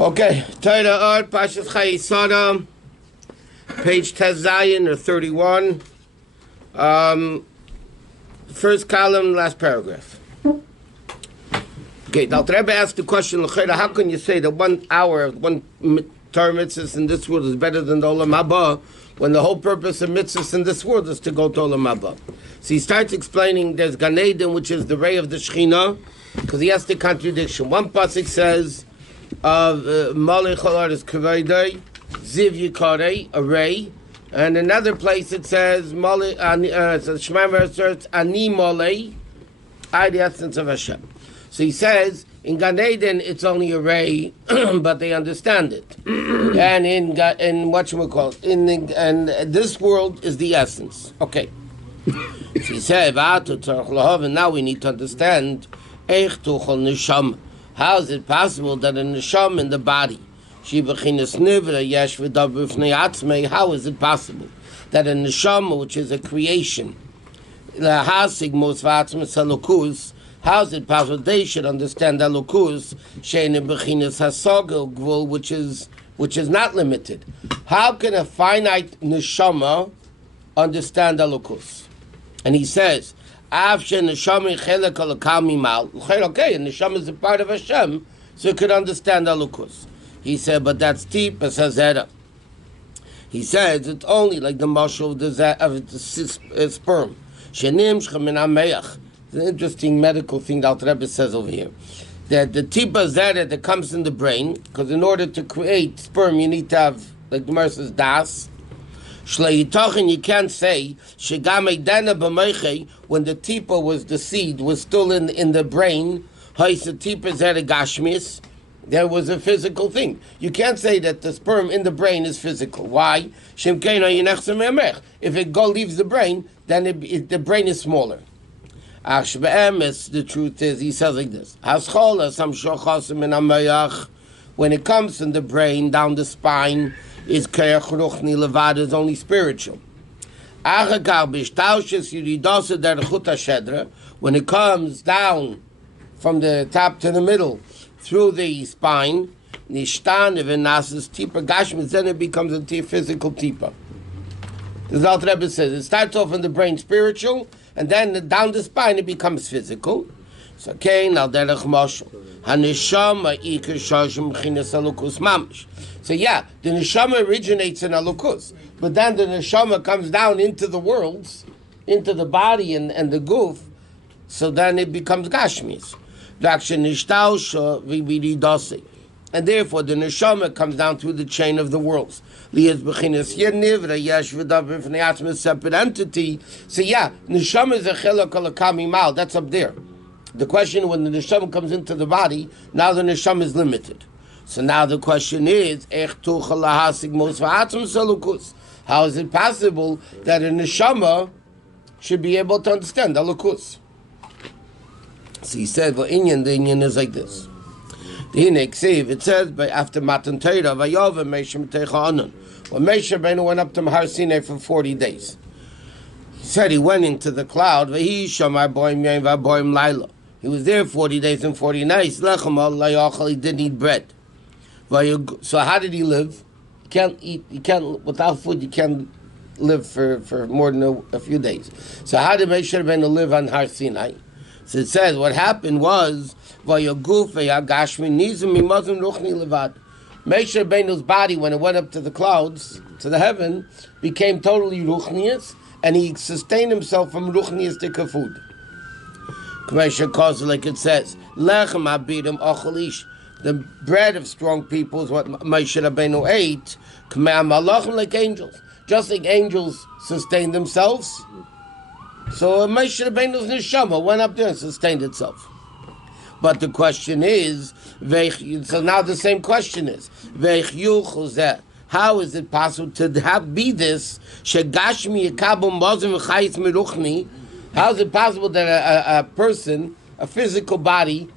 Okay, Torah Or Parshat Chayei Sarah, page Tezayin or 31. First column, last paragraph. Okay, now the Rabbi asked the question: how can you say that 1 hour, one Torah mitzvahs in this world is better than the Olam Haba, when the whole purpose of mitzvahs in this world is to go to Olam Haba? So he starts explaining there's Gan Eden, which is the ray of the Shekhinah, because he has the contradiction. One pasuk says of Malei Cholar is Kavayday, Ziv Yikarei, a ray, and another place it says Malei Shemaim Ani Malei, I the essence of Hashem. So he says in Gan Eden it's only a ray, but they understand it, and in whatchamacallit, and this world is the essence. Okay. So he said, and now we need to understand how is it possible that a neshama in the body, how is it possible that a neshama, which is a creation, how is it possible they should understand Elokus, which is not limited? How can a finite neshama understand Elokus? And he says, okay, and neshama is a part of Hashem, so it could understand Elokus. He said, but that's deep as Hazera. He says it's only like the mashal of the sperm. It's an interesting medical thing that Rabbi says over here. That the tipa zera that comes in the brain, because in order to create sperm, you need to have, like the Gemara says, das. You can't say when the tipa was the seed was still in the brain. There was a physical thing. You can't say that the sperm in the brain is physical. Why? If it leaves the brain, then the brain is smaller. The truth is, he says like this: when it comes in the brain, down the spine, is only spiritual. When it comes down from the top to the middle through the spine, then it becomes a physical tipa. The Zalman Rebbe says it starts off in the brain spiritual, and then down the spine it becomes physical. So okay, now derech mashal haneshama ikar shashim b'chinas elukus mamish. So yeah, the neshama originates in elukus, but then the neshama comes down into the worlds, into the body and the goof, so then it becomes gashmis. And therefore the neshama comes down through the chain of the worlds. Separate entity. So yeah, neshama is a chelak al. That's up there. The question, when the neshama comes into the body, now the neshama is limited. So now the question is, how is it possible that a neshama should be able to understand elukus? So he said, well, the Inyan is like this. The Hinek Siv, it says, but after Matan Torah, Vayov Moshe M'Teicha Anon. When Moshe Rabbeinu went up to Har Sinai for 40 days, he said he went into the cloud. He was there 40 days and 40 nights. He didn't eat bread. So how did he live? You can't eat. You can't, without food. You can't live for more than a few days. So how did Moshe Rabbeinu live on Har Sinai? So it says what happened was Moshe Rabbeinu's body, when it went up to the clouds, to the heaven, became totally ruchnius, and he sustained himself from ruchniistic food. Like it says, the bread of strong people is what Moshe Rabbeinu ate. Like angels, just like angels sustain themselves. So Moshe Rabbeinu's neshama went up there and sustained itself. But the question is, so now the same question is, how is it possible to be this? How is it possible that a person, a physical body,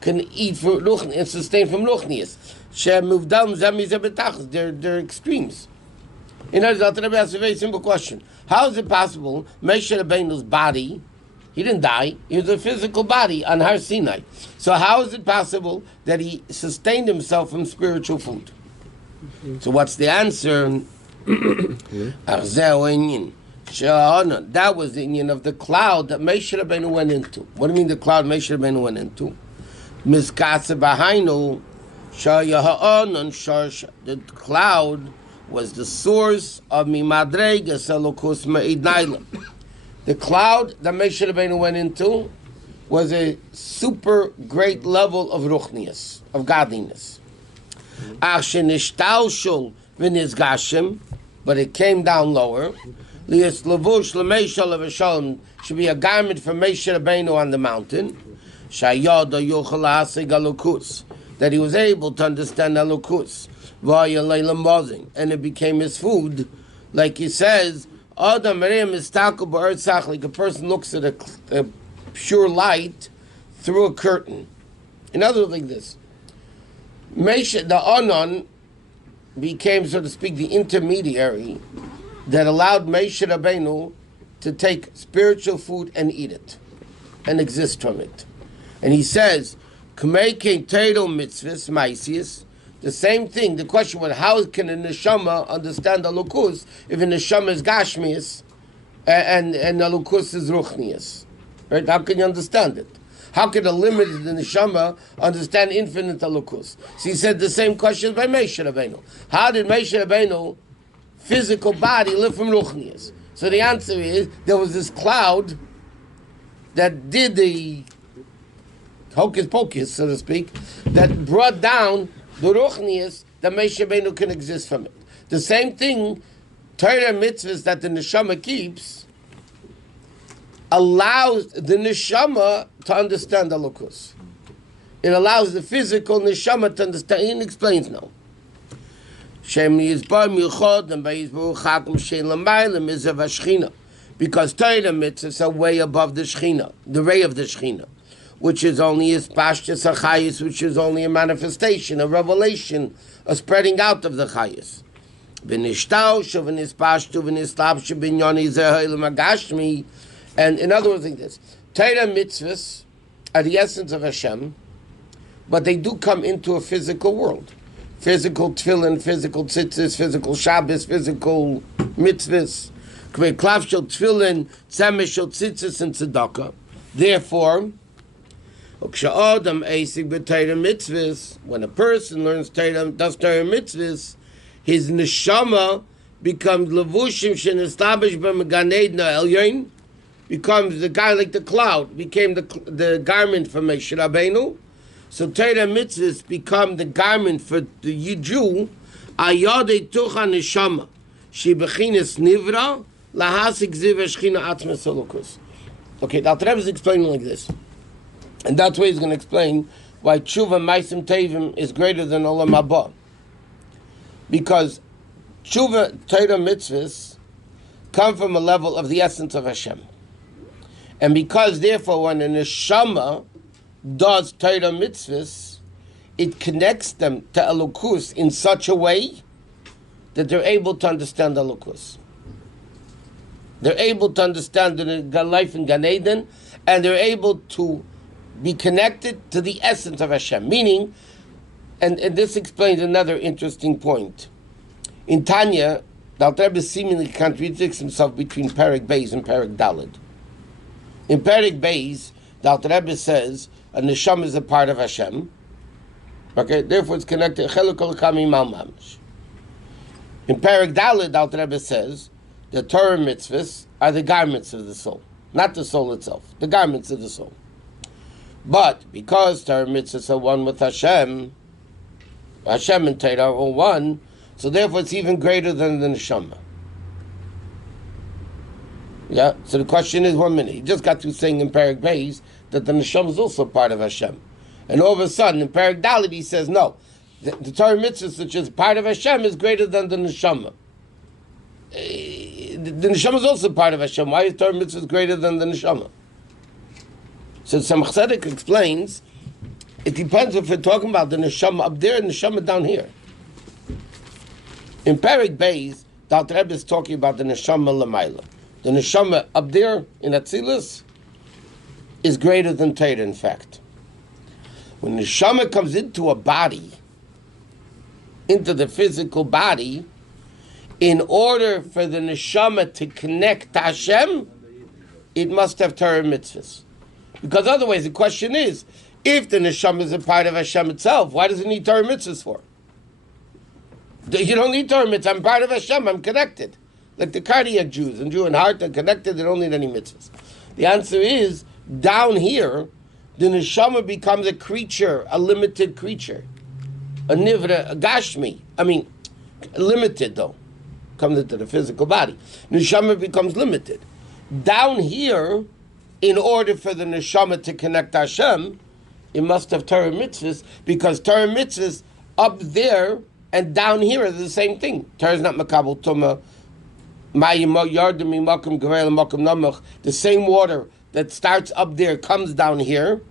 can eat for ruchni and sustain from ruchnius? They're extremes. In other words, Rebbe asks a very simple question: how is it possible Moshe Rabbeinu's body He didn't die. He was a physical body on Har Sinai. So how is it possible that he sustained himself from spiritual food? So what's the answer? That was the union of the cloud that Moshe Rabbeinu went into. What do you mean the cloud Moshe Rabbeinu went into? The cloud was the source of Mimadregas Elokus Ma'id Nailam. The cloud that Moshe Rabbeinu went into was a super great level of ruchnius, of godliness. But it came down lower. Should be a garment for Moshe Rabbeinu on the mountain. That he was able to understand Elokus. And it became his food. Like he says, like a person looks at a pure light through a curtain. In other words, like this. The Anon became, so to speak, the intermediary that allowed Moshe Rabbeinu to take spiritual food and eat it and exist from it. And he says, the same thing. The question was, how can a neshama understand the lukus if a neshama is gashmius and the lukus is ruchnius? Right? How can you understand it? How can a limited neshama understand infinite lukus? So he said the same question by Moshe Rabbeinu. How did Moshe Rabbeinu, physical body, live from ruchnius? So the answer is, there was this cloud that did the hocus pocus, so to speak, that brought down the ruchnius that Moshe Rabbeinu can exist from it. The same thing, Torah mitzvahs that the neshama keeps allows the neshama to understand the lukus. It allows the physical neshama to understand. He explains now. Because Torah mitzvahs are way above the Shechina, the ray of the Shechina, which is only his pashtus achayis, which is only a manifestation, a revelation, a spreading out of the chayis. And in other words, like this, Torah mitzvahs are the essence of Hashem, but they do come into a physical world. Physical tefillin, physical tzitzis, physical Shabbos, physical mitzvahs. Klav shel tefillin, tzemesh shel tzitzis, and tzedakah. Therefore, when a person learns Torah, does Torah mitzvahs, his neshama becomes levushim shenistabish b'meganed na'elyon, becomes the guy like the cloud, became the garment for Moshe Rabbeinu. So Torah mitzvahs become the garment for the Jew. Ayodei tucha neshama she bechinas nivra lahasik ziva shchina atzmas elokus. Okay, the Alter Rebbe is explaining like this. And that's why he's going to explain why Tshuva Maisim Tevim is greater than Olam Haba. Because Tshuva Torah mitzvahs come from a level of the essence of Hashem. And because, therefore, when a neshama does Torah mitzvahs, it connects them to Elokus in such a way that they're able to understand Elokus. They're able to understand the life in Gan Eden, and they're able to be connected to the essence of Hashem. Meaning, and this explains another interesting point. In Tanya, the Alter Rebbe seemingly contradicts himself between Perek Beis and Perek Daled. In Perek Beis, the Alter Rebbe says a neshama is a part of Hashem. Okay, therefore it's connected. In Perek Daled, the Alter Rebbe says the Torah mitzvahs are the garments of the soul, not the soul itself, the garments of the soul. But because Torah mitzvahs are one with Hashem, Hashem and Torah are all one, so therefore it's even greater than the neshama. Yeah, so the question is, 1 minute, he just got to saying in Perek Beis that the neshama is also part of Hashem. And all of a sudden, in Perek Dalet, he says, no, the Torah mitzvahs, which is part of Hashem, is greater than the neshama. The neshama is also part of Hashem. Why is Torah mitzvahs greater than the neshama? So Samach Tzedek explains, it depends if we're talking about the neshama up there and the neshama down here. In Perek Beis, the Alter Rebbe is talking about the neshama l'mayla. The neshama up there in Atzilus is greater than Torah, in fact. When the neshama comes into a body, into the physical body, in order for the neshama to connect to Hashem, it must have Torah mitzvahs. Because otherwise, the question is, if the neshama is a part of Hashem itself, why does it need Torah mitzvahs for? You don't need Torah mitzvahs. I'm part of Hashem. I'm connected. Like the cardiac Jews and Jew and heart are connected. They don't need any mitzvahs. The answer is, down here, the neshama becomes a creature, a limited creature. A nivra, a gashmi. I mean, limited though. Comes into the physical body. Neshama becomes limited. Down here, in order for the neshama to connect Hashem, it must have Torah mitzvahs, because Torah mitzvahs up there and down here are the same thing. Torah is not makabel tuma. The same water that starts up there comes down here,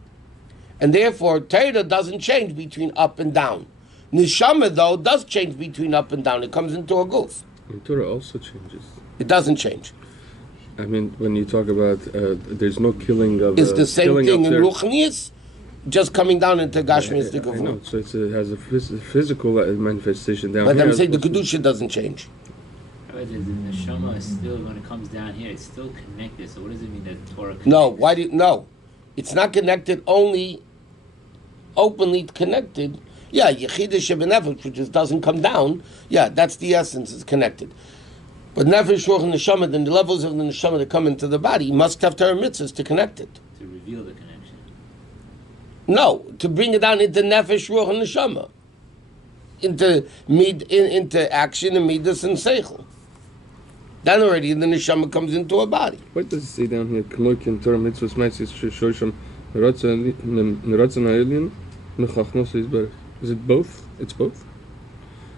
and therefore Torah doesn't change between up and down. Neshama, though, does change between up and down. It comes into a guf. And Torah also changes. It doesn't change. I mean, when you talk about there's no killing of... It's the same thing in Ruchnius, just coming down into Gashmias. I know, so it has a physical manifestation down here. But I'm saying the Kedusha doesn't change. The neshama is still, when it comes down here, it's still connected. So what does it mean that Torah connected? No, it's not connected, only openly connected. Yeah, Yechidah Shebenefesh, which just doesn't come down. Yeah, that's the essence, it's connected. But Nefesh, Ruach, and Neshama, then the levels of the Neshama that come into the body, must have Torah mitzvahs to connect it. To reveal the connection. No, to bring it down into Nefesh, Ruach, and Neshama. Into action and midas and seichel. Then already the neshama comes into a body. What does it say down here? K'moikin Torah mitzvahs meitzis shosham neratzon ha'elyon nechachnos yisbarach. Is it both? It's both?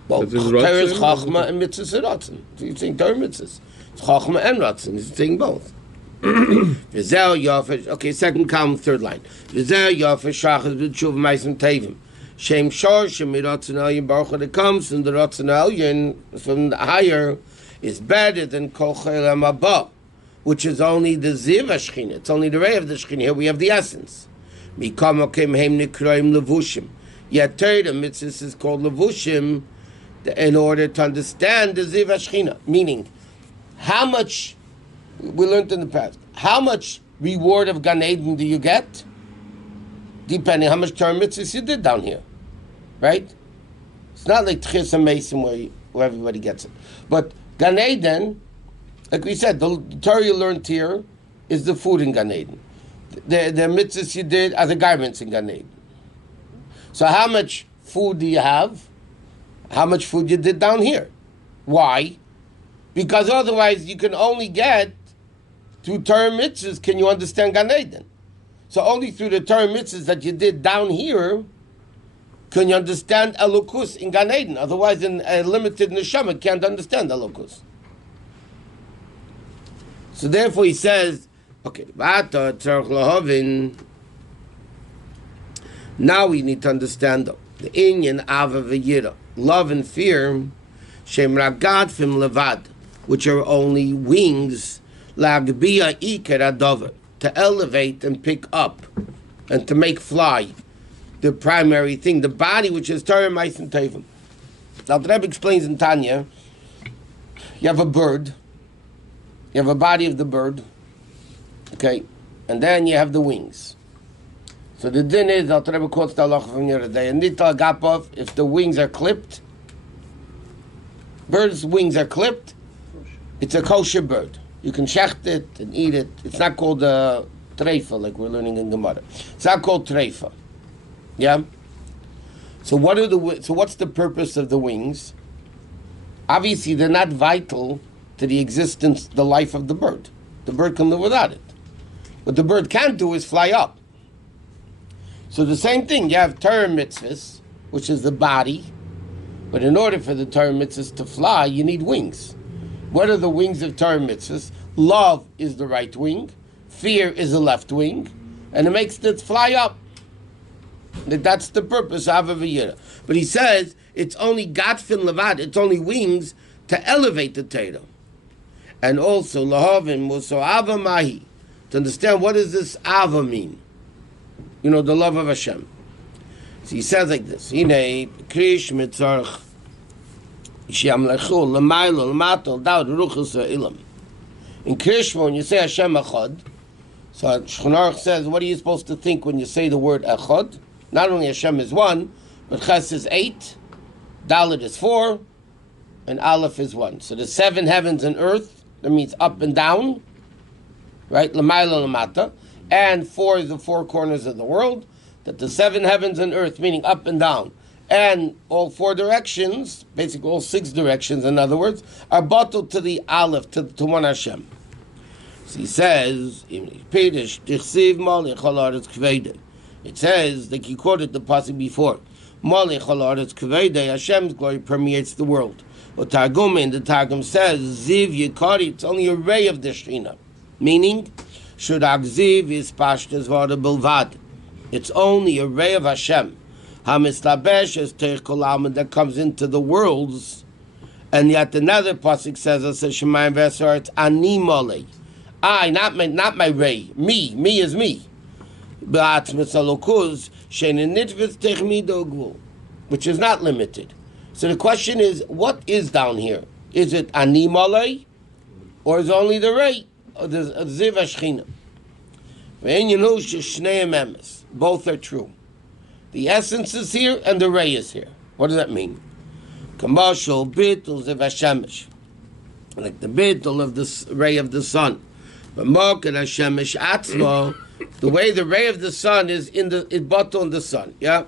Well, Torah is chachma and mitzvahs ratzon. So you're saying Torah mitzvahs. It's chachma and ratzon. He's saying both. V'zeh yafesh. Okay, second column, third line. V'zeh yafesh shachas b'tshuv meisim tevim. Shem shor shem miratzon elyon baruch that comes from the ratzon elyon, from the higher, is better than Kol Chayei Sarah, which is only the Ziv HaShechina. It's only the ray of the Shechina. Here we have the essence. Mikama kem heim nikroim levushim. Yet Torah mitzvahs is called levushim in order to understand the Ziv HaShechina. Meaning, how much, we learned in the past, how much reward of Gan Eden do you get? Depending how much Torah mitzvahs you did down here. Right? It's not like Tchis and Mason where everybody gets it. But Gan Eden, like we said, the Torah you learned here is the food in Gan Eden. The mitzvahs you did are the garments in Gan Eden. So how much food do you have? How much food you did down here? Why? Because otherwise you can only get through Torah mitzvahs can you understand Gan Eden. So only through the Torah mitzvahs that you did down here can you understand Elokus in Gan Eden. Otherwise, in a limited neshama can't understand Elokus. So therefore he says, okay, now we need to understand the inyan ava v'yira, love and fear, shem ragad fim levad, which are only wings, lagbia iker adover, to elevate and pick up, and to make fly. The primary thing, the body, which is Torah, Ma'is, and Tevim. Now, the Rebbe explains in Tanya, you have a bird, you have a body of the bird, okay, and then you have the wings. So the din is, the Rebbe quotes the halacha from the other day, and Nital Gapov, if the wings are clipped, bird's wings are clipped, it's a kosher bird. You can shecht it and eat it. It's not called a treifa, like we're learning in Gemara. It's not called treifa. Yeah. So what's the purpose of the wings? Obviously, they're not vital to the existence, the life of the bird. The bird can live without it. What the bird can't do is fly up. So the same thing. You have Torah mitzvahs, which is the body, but in order for the Torah mitzvahs to fly, you need wings. What are the wings of Torah mitzvahs? Love is the right wing, fear is the left wing, and it makes it fly up. That's the purpose of Avaviyira. But he says it's only Gatfin Levad, it's only wings to elevate the Torah. And also Lahavin Musoava Mahi, to understand what does this Ava mean. You know, the love of Hashem. So he says like this, Hine, Krish mitzarech, Yishyam lechul, l'maylo, l'mato, l'daud, ruchus ilam. In Krishma, when you say Hashem Echad, so Shneur says, what are you supposed to think when you say the word Echad? Not only Hashem is one, but Ches is 8, Dalet is 4, and Aleph is 1. So the 7 heavens and earth, that means up and down, right? L'maylo, l'mata. And 4 is the 4 corners of the world, that the 7 heavens and earth, meaning up and down, and all 4 directions, basically all 6 directions, in other words, are bottled to the Aleph, to one Hashem. So he says, it says, like he quoted the passage before, Hashem's glory permeates the world. The Targum says, Ziv Yikari, it's only a ray of the Shekhinah, meaning, Shud Agziv is Pashtas Vada Bilvad. It's only a ray of Hashem. Hamislabesh is Teich Kol Alma that comes into the worlds. And yet another pasuk says, Shemayim V'Esar, it's Ani Molei. I, not my ray. Me is me. Which is not limited. So the question is, what is down here? Is it Ani Molei? Or is it only the ray? Or the Ziv Hashchina? Both are true. The essence is here and the ray is here. What does that mean? Commercial bittul Ziv Hashemesh, like the bittul of the ray of the sun. But Moket Hashemesh Atzmo, the way the ray of the sun is bottled in the sun. Yeah.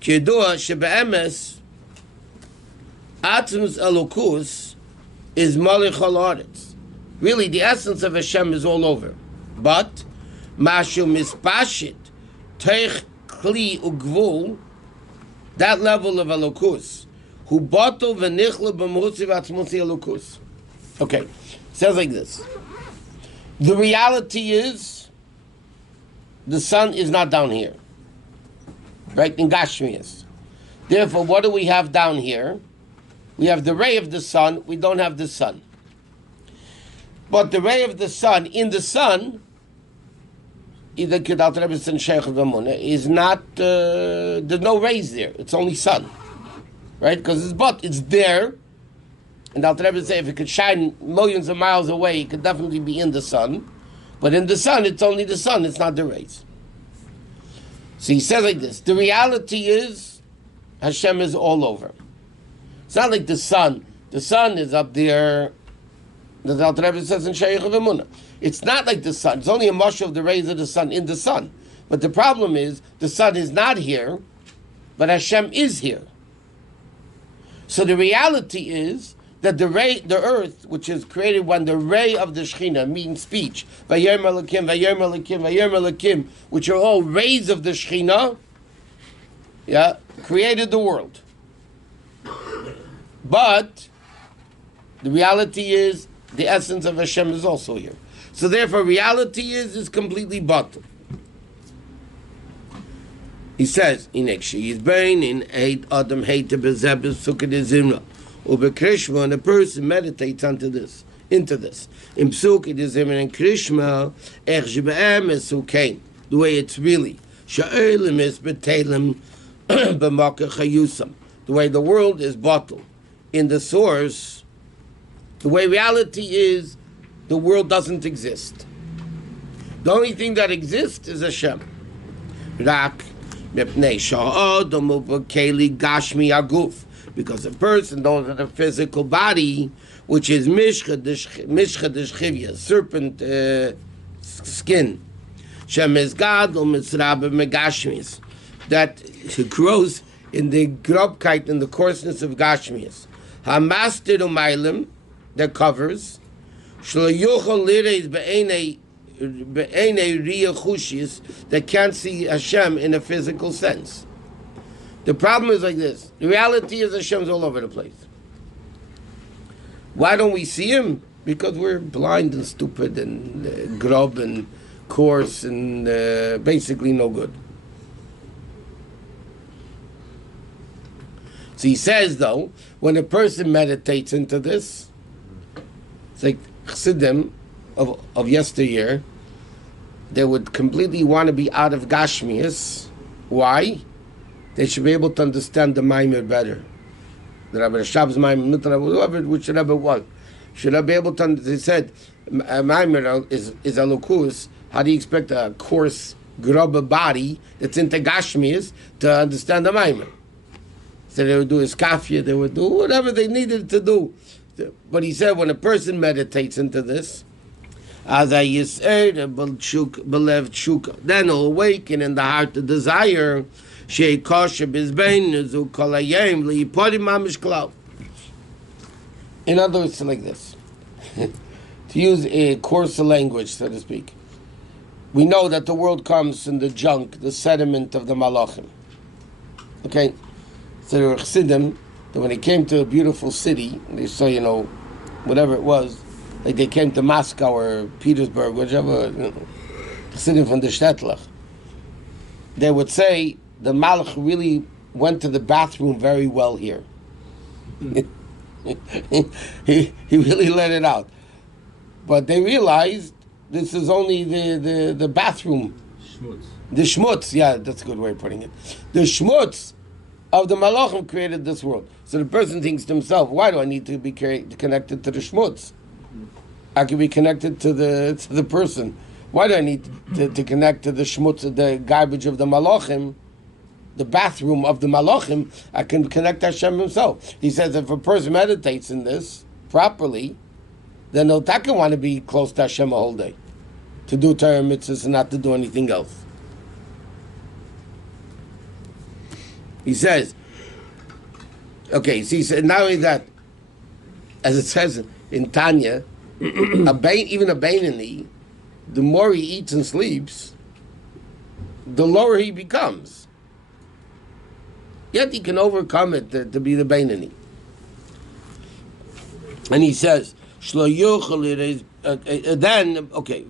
Kidua shebeemes Atzmus Elokus is Malach Haaretz. Really, the essence of Hashem is all over. But Mashu Mispashit Teich Kli Ugvul, that level of Elokus, who bottle v'nichle b'mutzi v'atzmusi Elokus. Okay, it says like this. The reality is, the sun is not down here, right, in Gashmias. Therefore, what do we have down here? We have the ray of the sun, we don't have the sun. But the ray of the sun, in the sun, is not, there's no rays there, it's only sun. Right? Because it's there. And Alter Rebbe say if it could shine millions of miles away, it could definitely be in the sun. But in the sun, it's only the sun, it's not the rays. So he says like this, the reality is, Hashem is all over. It's not like the sun. The sun is up there, the Alter Rebbe says in Shaykh of Emunah. It's not like the sun. It's only a mush of the rays of the sun in the sun. But the problem is, the sun is not here, but Hashem is here. So the reality is that the earth, which is created when the ray of the Shekhinah, means speech, Vayom Elokim, Vayom Elokim, Vayom Elokim, which are all rays of the Shekhinah, yeah, created the world. But the reality is, the essence of Hashem is also here. So therefore, reality is completely bottled. He says, in Adam hate and a person meditates into this. In Psuk it is in Krishma, the way it's really. The way the world is bottled. In the source, the way reality is, the world doesn't exist. The only thing that exists is Hashem. Because a person knows that the physical body, which is mishcha deshchivya, serpent skin, that grows in the grobkeit, in the coarseness of gashmias. Hamaster umaylim, that covers, that can't see Hashem in a physical sense. The problem is like this. The reality is Hashem's all over the place. Why don't we see Him? Because we're blind and stupid and grub and coarse and basically no good. So he says, though, when a person meditates into this, it's like Chassidim of yesteryear, they would completely want to be out of Gashmias. Why? They should be able to understand the Maamar better. The Rabbi Shabbos Maamar, whoever, which Rabbi was, should I be able to? They said, Maamar is a lukus. How do you expect a coarse, grubber body that's into Gashmias to understand the Maamar? So they would do iskafia, they would do whatever they needed to do. But he said, when a person meditates into this, then he'll awaken in the heart the desire. In other words, like this. To use a coarser language, so to speak. We know that the world comes in the junk, the sediment of the malachim. Okay? So there were chassidim, that when they came to a beautiful city, they saw, whatever it was, like they came to Moscow or Petersburg, whichever, chassidim from the Shtetl, they would say, the Malach really went to the bathroom very well here. he really let it out. But they realized this is only the bathroom. Schmutz. The schmutz, yeah, that's a good way of putting it. The schmutz of the Malachim created this world. So the person thinks to himself, why do I need to be connected to the schmutz? I can be connected to the person. Why do I need to connect to the schmutz, the garbage of the Malachim? The bathroom of the Malachim, I can connect to Hashem himself. He says if a person meditates in this properly, then he'll want to be close to Hashem a whole day, to do Torah mitzvahs and not to do anything else. He says, okay, so he said, not only that, as it says in Tanya, even a Beinoni, the more he eats and sleeps, the lower he becomes. Yet he can overcome it to be the Beinoni. And he says, then, okay,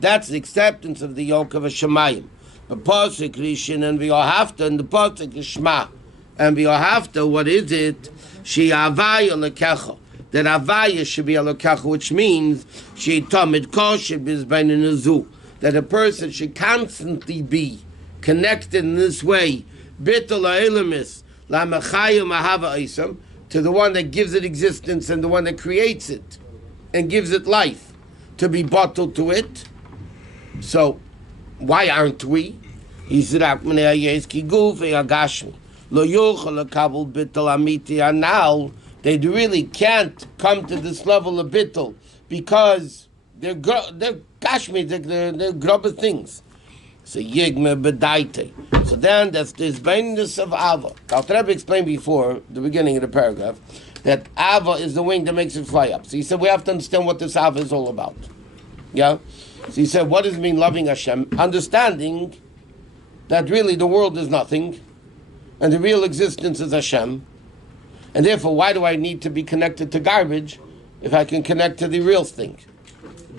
that's the acceptance of the yoke of a Shemayim. But Pasuk Rishon and V'yohavta, and the Pasuk is Shema. And V'yohavta, what is it? She Avaya Lekecha. That Avaya should be a Lekecha, which means she Tamid Kosher Bizbein Nezu. That a person should constantly be connected in this way, Bittul Ha'elamis, Lamachayim Ahava Isam, to the one that gives it existence and the one that creates it and gives it life, to be bottled to it. So, why aren't we? Now, they really can't come to this level of bittul because they're gashmi, they're grubber things. So yigme bedaite. So then that's this beingness of ava. Rabbi explained before the beginning of the paragraph that ava is the wing that makes it fly up. So he said we have to understand what this ava is all about. Yeah. So he said, what does it mean loving Hashem? Understanding that really the world is nothing, and the real existence is Hashem, and therefore why do I need to be connected to garbage if I can connect to the real thing?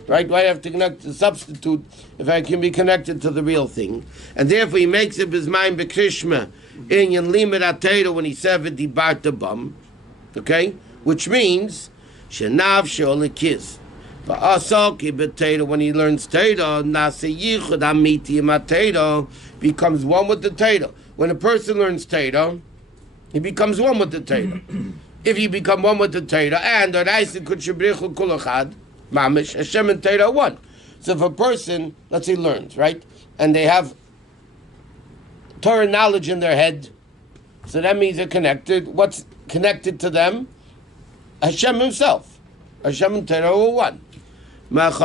Right? Why do I have to connect to substitute if I can be connected to the real thing? And therefore he makes it his mind bekrishma in yin limit atayra when he said the bartabam, okay? Which means shenav she'olikiz. But asaki betayra when he learns Torah, nase yichud amiti matayra, becomes one with the Torah. When a person learns Torah, he becomes one with the Torah. If you become one with the Torah, and Oraisa kutshabrichu kulachad, mamish, Hashem and Torah are one. So if a person, let's say, learns, right, and they have Torah knowledge in their head, so that means they're connected. What's connected to them? Hashem himself. Hashem and Torah are one. But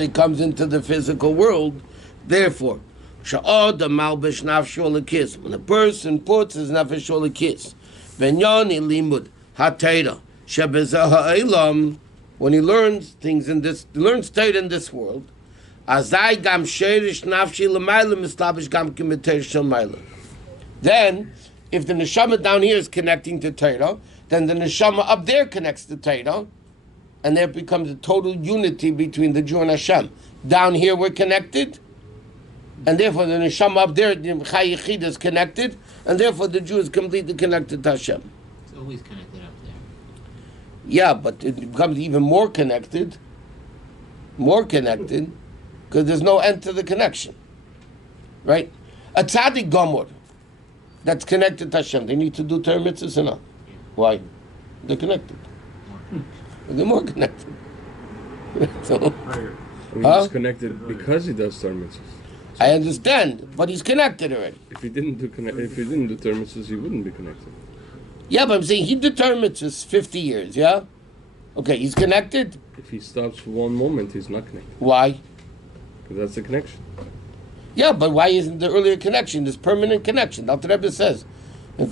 it comes into the physical world. Therefore, when a person puts his nefesh ol kiss, when he learns things in this, learns Torah in this world, then if the neshama down here is connecting to Torah, then the neshama up there connects to Torah, and there becomes a total unity between the Jew and Hashem. Down here we're connected, and therefore the neshama up there, the Chai Yechid, is connected, and therefore the Jew is completely connected to Hashem. It's always connected up there. Yeah, but it becomes even more connected, because there's no end to the connection, right? A tzaddik gomor that's connected to Hashem, they need to do Torah mitzvahs or not? Why? They're connected. They're more connected. So, He's connected because he does Torah mitzvahs. I understand, but he's connected already. If he didn't do Torah mitzvahs, he wouldn't be connected. Yeah, but I'm saying he did Torah mitzvahs 50 years, yeah? Okay, he's connected. If he stops for one moment, he's not connected. Why? Because that's the connection. Yeah, but why isn't the earlier connection, this permanent connection? That's what Rebbe says. In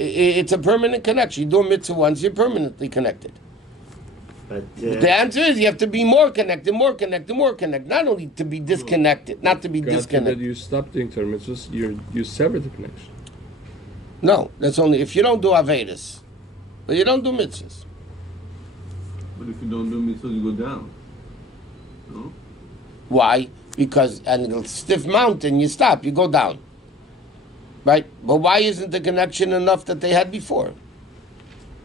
it's a permanent connection. You do a mitzvah once, you're permanently connected. But The answer is you have to be more connected. Not only to be disconnected, not to be God forbid disconnected. you stop doing Torah mitzvahs, you sever the connection. No, that's only if you don't do Avedas. But you don't do mitzvahs. But if you don't do mitzvahs, you go down. No? Why? Because on a stiff mountain, you stop, you go down. Right? But why isn't the connection enough that they had before?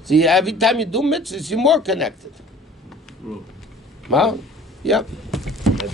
See, every time you do mitzvahs, you're more connected. Bro. Huh? Yeah. that's